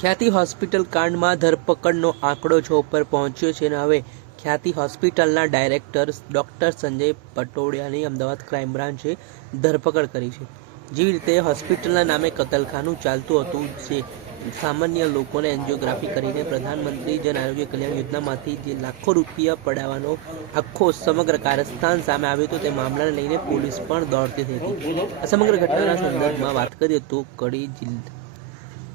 ખ્યાતિ હોસ્પિટલ કાંડમાં ધરપકડનો આંકડો છ ઉપર પહોંચ્યો છે અને હવે ખ્યાતિ હોસ્પિટલના ડાયરેક્ટર ડૉક્ટર સંજય પટોડિયાની અમદાવાદ ક્રાઇમ બ્રાન્ચે ધરપકડ કરી છે. જેવી રીતે હોસ્પિટલના નામે કતલખાનું ચાલતું હતું જે સામાન્ય લોકોને એન્જિયોગ્રાફી કરીને પ્રધાનમંત્રી જન આરોગ્ય કલ્યાણ યોજનામાંથી જે લાખો રૂપિયા પડાવવાનો આખો સમગ્ર કારસ્થાન સામે આવ્યો હતો, તે મામલાને લઈને પોલીસ પણ દોડતી થઈ હતી. આ સમગ્ર ઘટનાના સંદર્ભમાં વાત કરીએ તો કડી જિલ્લા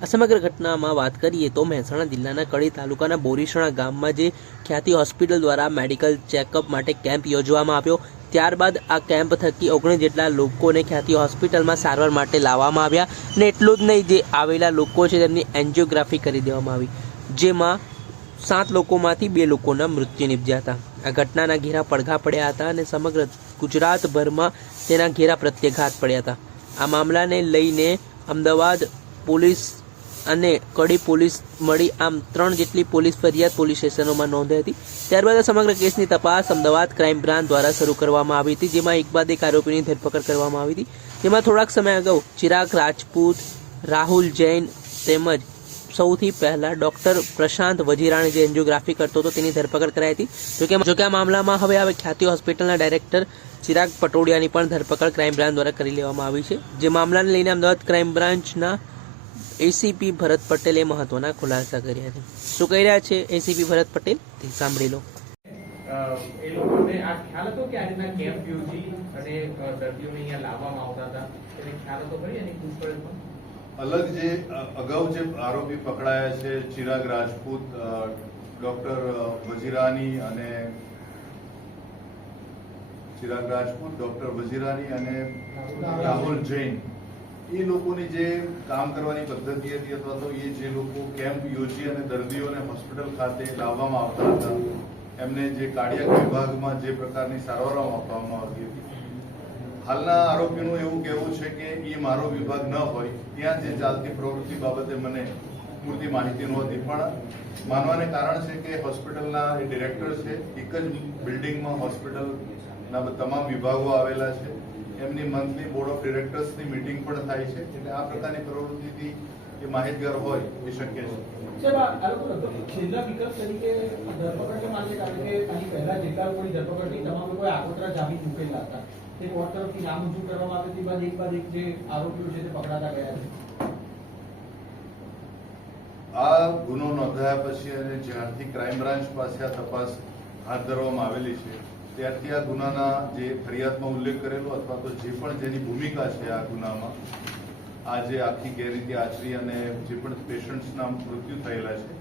આ સમગ્ર ઘટનામાં વાત કરીએ તો મહેસાણા જિલ્લાના કડી તાલુકાના બોરીસણા ગામમાં જે ખ્યાતિ હોસ્પિટલ દ્વારા મેડિકલ ચેકઅપ માટે કેમ્પ યોજવામાં આવ્યો. ત્યારબાદ આ કેમ્પ થકી ઓગણીસ જેટલા લોકોને ખ્યાતિ હોસ્પિટલમાં સારવાર માટે લાવવામાં આવ્યા અને એટલું જ નહીં, જે આવેલા લોકો છે તેમની એન્જિયોગ્રાફી કરી દેવામાં આવી, જેમાં સાત લોકોમાંથી બે લોકોના મૃત્યુ નિપજ્યા હતા. આ ઘટનાના ઘેરા પડઘા પડ્યા હતા અને સમગ્ર ગુજરાતભરમાં તેના ઘેરા પ્રત્યાઘાત પડ્યા હતા. આ મામલાને લઈને અમદાવાદ પોલીસ અને કડી પોલીસ મળી આમ ત્રણ જેટલી પોલીસ ફરિયાદ પોલીસ સ્ટેશનોમાં નોંધાઈ હતી. ત્યારબાદ આ સમગ્ર કેસની તપાસ અમદાવાદ ક્રાઇમ બ્રાન્ચ દ્વારા શરૂ કરવામાં આવી હતી, જેમાં એક બાદ એક આરોપીની ધરપકડ કરવામાં આવી હતી. જેમાં થોડાક સમય અગાઉ ચિરાગ રાજપૂત, રાહુલ જૈન તેમજ સૌથી પહેલા ડોક્ટર પ્રશાંત વજીરાણી જે એન્જિયોગ્રાફી કરતો હતો તેની ધરપકડ કરાઈ હતી. જોકે જોકે આ મામલામાં હવે હવે ખ્યાતિ હોસ્પિટલના ડાયરેક્ટર ચિરાગ પટોડિયાની પણ ધરપકડ ક્રાઇમ બ્રાન્ચ દ્વારા કરી લેવામાં આવી છે. જે મામલાને લઈને અમદાવાદ ક્રાઇમ બ્રાન્ચના એસીપી ભરત પટેલે મહત્વના ખુલાસા કર્યા છે. શું કહી રહ્યા છે એસીપી ભરત પટેલ? તે સાંભળી લો. એ લોકોને આ ખ્યાલ હતો કે આ રીતના કેમ્પ યોજી અને દર્દીઓને અહીંયા લાવવામાં આવતા હતા? એને ખ્યાલ હતો ખરી એની પૂછપરછમાં? અલગ જે અગાઉ જે આરોપી પકડાયા છે ચિરાગ રાજપૂત ડોક્ટર વજીરાની અને ચિરાગ રાજપૂત ડોક્ટર વજીરાની અને રાહુલ જૈન. એ લોકોની જે કામ કરવાની પદ્ધતિ હતી અથવા તો એ જે લોકો કેમ્પ યોજી અને દર્દીઓને હોસ્પિટલ ખાતે લાવવામાં આવતા હતા, એમને જે કાર્ડિયક વિભાગમાં જે પ્રકારની સારવારો આપવામાં આવતી હતી. હાલના આરોપીનું એવું કહેવું છે કે એ મારો વિભાગ ન હોય, ત્યાં જે ચાલતી પ્રવૃત્તિ બાબતે મને પૂરતી માહિતી નહોતી. પણ માનવાને કારણ છે કે હોસ્પિટલના ડિરેક્ટર છે, એક જ બિલ્ડિંગમાં હોસ્પિટલના તમામ વિભાગો આવેલા છે. એમની મંથલી બોર્ડ ઓફ ડિરેક્ટર્સની મિટિંગ પણ થાય છે. એટલે આ પ્રકારની પ્રવૃત્તિથી એ માહિતગાર હોય એ શક્ય છે. આ આ લોકો લગભગ છેલ્લા વિકલ્પ તરીકે ધરપકડ કેમ આજે કારણ કે આની પહેલા જેટલા લોકોની ધરપકડ થઈ તમામ લોકોએ આગોતરા જામીન મૂકેલા હતા. તે કોર્ટ તરફથી નામંજૂર કરવામાં આવી હતી બાદ એક બાદ એક જે આરોપીઓ છે તે પકડાતા ગયા છે. આ ગુનો નોંધાયા પછી અને જ્યારથી ક્રાઇમ બ્રાન્ચ પાસે આ તપાસ હાથ ધરવામાં આવેલી છે ત્યારથી આ ગુનાના જે ફરિયાદમાં ઉલ્લેખ કરેલો અથવા તો જે પણ જેની ભૂમિકા છે આ ગુનામાં, આ જે આખી ગેરરીતિ આચરી અને જે પણ પેશન્ટ્સના મૃત્યુ થયેલા છે,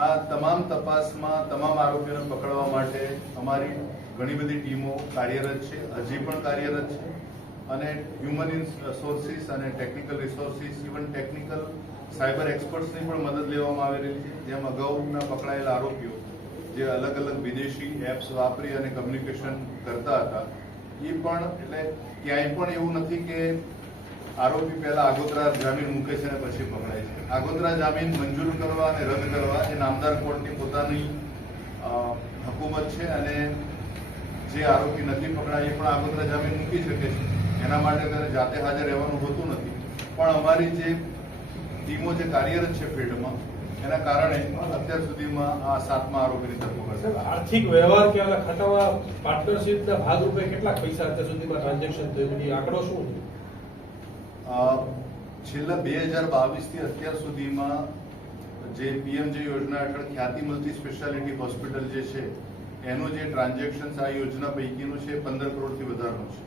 આ તમામ તપાસમાં તમામ આરોપીઓને પકડવા માટે અમારી ઘણી બધી ટીમો કાર્યરત છે, હજી પણ કાર્યરત છે, અને હ્યુમન રિસોર્સિસ અને technical resources even technical cyber એક્સપર્ટ્સની પણ મદદ લેવામાં આવેલી છે, જેમ અગાઉના પકડાયેલા આરોપીઓ જે અલગ અલગ વિદેશી એપ્સ વાપરી અને કમ્યુનિકેશન કરતા હતા, એ પણ એટલે ક્યાંય પણ એવું નથી કે આરોપી પહેલા આગોતરા જામીન મૂકે છે અને પછી પકડાય છે. આગોતરા જામીન મંજૂર કરવા અને રદ કરવા એ નામદાર કોર્ટની પોતાની હકુમત છે અને જે આરોપી નથી પકડાય એ પણ આગોતરા જામીન મૂકી શકે છે. એના માટે તેને જાતે હાજર રહેવાનું હોતું નથી. પણ અમારી જે ટીમો જે કાર્યરત છે ફિલ્ડમાં એના કારણે અત્યાર સુધીમાં આ સાતમા આરોપીની ધરપકડ છે. આર્થિક વ્યવહાર કે આના ખાતામાં પાર્ટનરશિપના ભાગરૂપે કેટલા પૈસા અત્યાર સુધીમાં ટ્રાન્ઝેક્શન થયું? એ આંકડો શું છેલ્લા બે હજાર બાવીસથી અત્યાર સુધીમાં જે પીએમજે યોજના હેઠળ ખ્યાતિ મલ્ટી સ્પેશિયાલિટી હોસ્પિટલ જે છે એનું જે ટ્રાન્ઝેક્શન આ યોજના પૈકીનું છે પંદર કરોડથી વધારનું છે.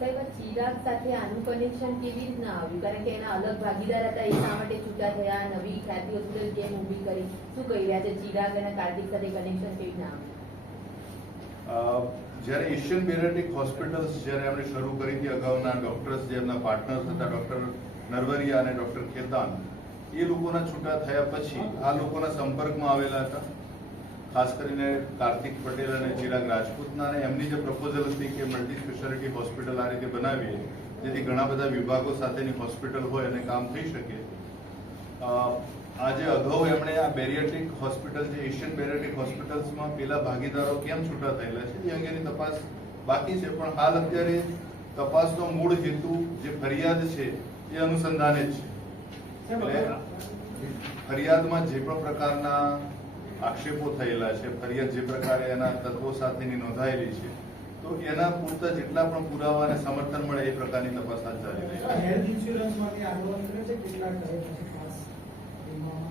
સાહેબ ચિરાગ સાથે આનું કનેક્શન કેવી રીતના આવ્યું? કારણ કે એના અલગ ભાગીદાર હતા, એ માટે છૂટા થયા? નવી ખ્યાતિ હોસ્પિટલ કેમ ઊભી કરી? શું કહી રહ્યા છે ચિરાગ અને કાર્તિક સાથે કનેક્શન કેવી રીતના જ્યારે એશિયન બેરેટિક હોસ્પિટલ્સ જ્યારે એમણે શરૂ કરી હતી અગાઉના ડોક્ટર્સ જે એમના પાર્ટનર્સ હતા ડોક્ટર નરવરિયા અને ડોક્ટર ખેતાન એ લોકોના છૂટા થયા પછી આ લોકોના સંપર્કમાં આવેલા હતા. ખાસ કરીને કાર્તિક પટેલ અને ચિરાગ રાજપૂતના અને એમની જે પ્રપોઝલ હતી કે મલ્ટી સ્પેશિયાલિટી હોસ્પિટલ આ રીતે બનાવીએ જેથી ઘણા બધા વિભાગો સાથેની હોસ્પિટલ હોય અને કામ થઈ શકે. અ, આજે અગાઉ એમણે આ બેરિયાટ્રિક હોસ્પિટલ જે એશિયન બેરિયાટ્રિક હોસ્પિટલ્સમાં પેલા ભાગીદારો કેમ છૂટા થયેલા છે એ અંગેની તપાસ બાકી છે પણ હાલ અત્યારે તપાસનો મૂળ હેતુ જે ફરિયાદ છે એ અનુસંધાને જ છે. ફરિયાદમાં જે પણ પ્રકારના આક્ષેપો થયેલા છે ફરિયાદ જે પ્રકારે એના તત્વો સાથેની નોંધાયેલી છે તો એના પૂરતા જેટલા પણ પુરાવા અને સમર્થન મળે એ પ્રકારની તપાસ હાથ ચાલી રહી છે. હેલ્થ ઇન્સ્યોરન્સ આંદોલન છે કેટલા કરે છે ખાસ એમાં?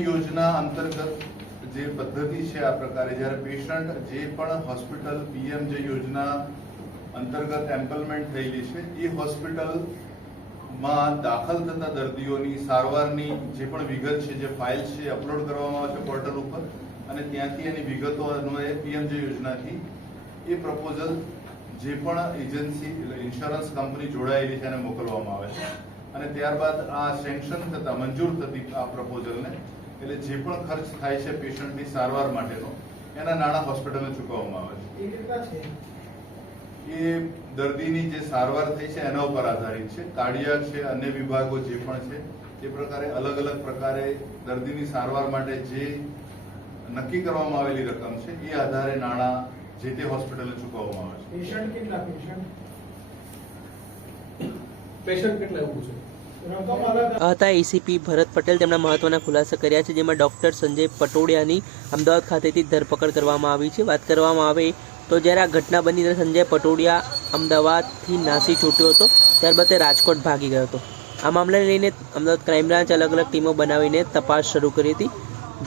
યોજના અંતર્ગત જે પદ્ધતિ છે આ પ્રકારે જ્યારે પેશન્ટ જે પણ હોસ્પિટલ પીએમ જે યોજના અંતર્ગત એમ્પલમેન્ટ થયેલી છે એ હોસ્પિટલમાં દાખલ થતા દર્દીઓની સારવારની જે પણ વિગત છે, જે ફાઇલ છે, અપલોડ કરવામાં આવે છે પોર્ટલ ઉપર, અને ત્યાંથી એની વિગતો અન્વયે પીએમજે યોજનાથી, એ પ્રપોઝલ જે પણ એજન્સી, એટલે ઇન્સ્યોરન્સ કંપની જોડાયેલી છે એને મોકલવામાં આવે છે. અને ત્યારબાદ આ સેન્કશન થતા, મંજૂર થતી આ પ્રપોઝલને, એટલે જે પણ ખર્ચ થાય છે પેશન્ટની સારવાર માટેનો, એના નાણાં હોસ્પિટલને ચૂકવવામાં આવે છે? એ દર્દીની જે સારવાર થઈ છે એના ઉપર આધારિત છે. કાર્ડિયાક છે અન્ય વિભાગો જે પણ છે તે પ્રકારે અલગ અલગ પ્રકારે દર્દીની સારવાર માટે જે નક્કી કરવામાં આવેલી રકમ છે એ આધારે નાણાં જે તે હોસ્પિટલને ચૂકવવામાં આવે છે. પેશન્ટ કેટલા પેશન્ટ પેશન્ટ કેટલા એવું છે આ હતા એસીપી ભરત પટેલ તેમના મહત્વના ખુલાસા કર્યા છે જેમાં ડોક્ટર સંજય પટોડિયાની અમદાવાદ ખાતેથી ધરપકડ કરવામાં આવી છે. વાત કરવામાં આવે તો જ્યારે આ ઘટના બની ત્યારે સંજય પટોડિયા અમદાવાદથી નાસી છૂટ્યો હતો, ત્યારબાદ તે રાજકોટ ભાગી ગયો હતો. આ મામલાને લઈને અમદાવાદ ક્રાઇમ બ્રાન્ચ અલગ અલગ ટીમો બનાવીને તપાસ શરૂ કરી હતી,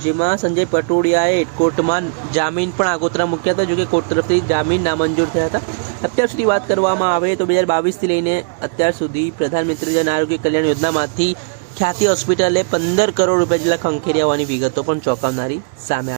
જેમાં સંજય પટોડિયાએ કોર્ટમાં જામીન પણ આગોતરા મૂક્યા હતા, જોકે કોર્ટ તરફથી જામીન નામંજૂર થયા હતા. અત્યાર સુધી વાત કરવામાં આવે તો બે હજાર બાવીસથી લઈને અત્યાર સુધી પ્રધાનમંત્રી જન આરોગ્ય કલ્યાણ યોજનામાંથી ખ્યાતિ હોસ્પિટલે પંદર કરોડ રૂપિયા જેટલા ખંખેરી આવવાની વિગતો પણ ચોંકાવનારી સામે